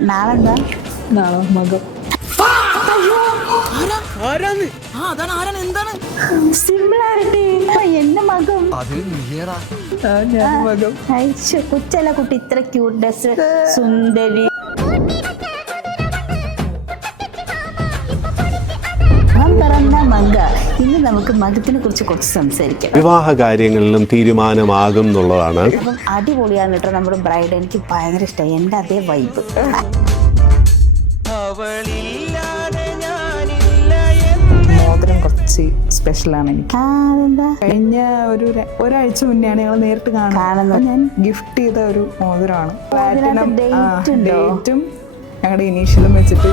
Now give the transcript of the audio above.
നാളെന്താ? നാളെ മകം. സിമിലാരിറ്റി. എന്റെ മകം. ഞാൻ മകം. കൊച്ചല്ല കുട്ടി, ഇത്ര ക്യൂട്ട്നെസ്, സുന്ദരി. പറഞ്ഞ മക. ഇന്ന് നമുക്ക് മകത്തിനെ കുറിച്ച് കുറച്ച് സംസാരിക്കാം. വിവാഹ കാര്യങ്ങളിലും തീരുമാനമാകും എന്നുള്ളതാണ്. അപ്പം അടിപൊളിയാണ് കേട്ടോ നമ്മുടെ ബ്രൈഡ്. എനിക്ക് ഭയങ്കര ഇഷ്ടമായി. എൻ്റെ അതേ വൈബ്. മോതിരം കുറച്ച് സ്പെഷ്യലാണ് എനിക്ക്. അതെന്താ? കഴിഞ്ഞ ഒരാഴ്ച മുന്നെയാണ് ഞങ്ങൾ നേരിട്ട് കാണുന്നത്. ഞാൻ ഗിഫ്റ്റ് ചെയ്ത ഒരു മോതിരമാണ്. പ്ലാറ്റിനം ഡേറ്റും ഞങ്ങളുടെ ഇനീഷ്യലും വെച്ചിട്ട്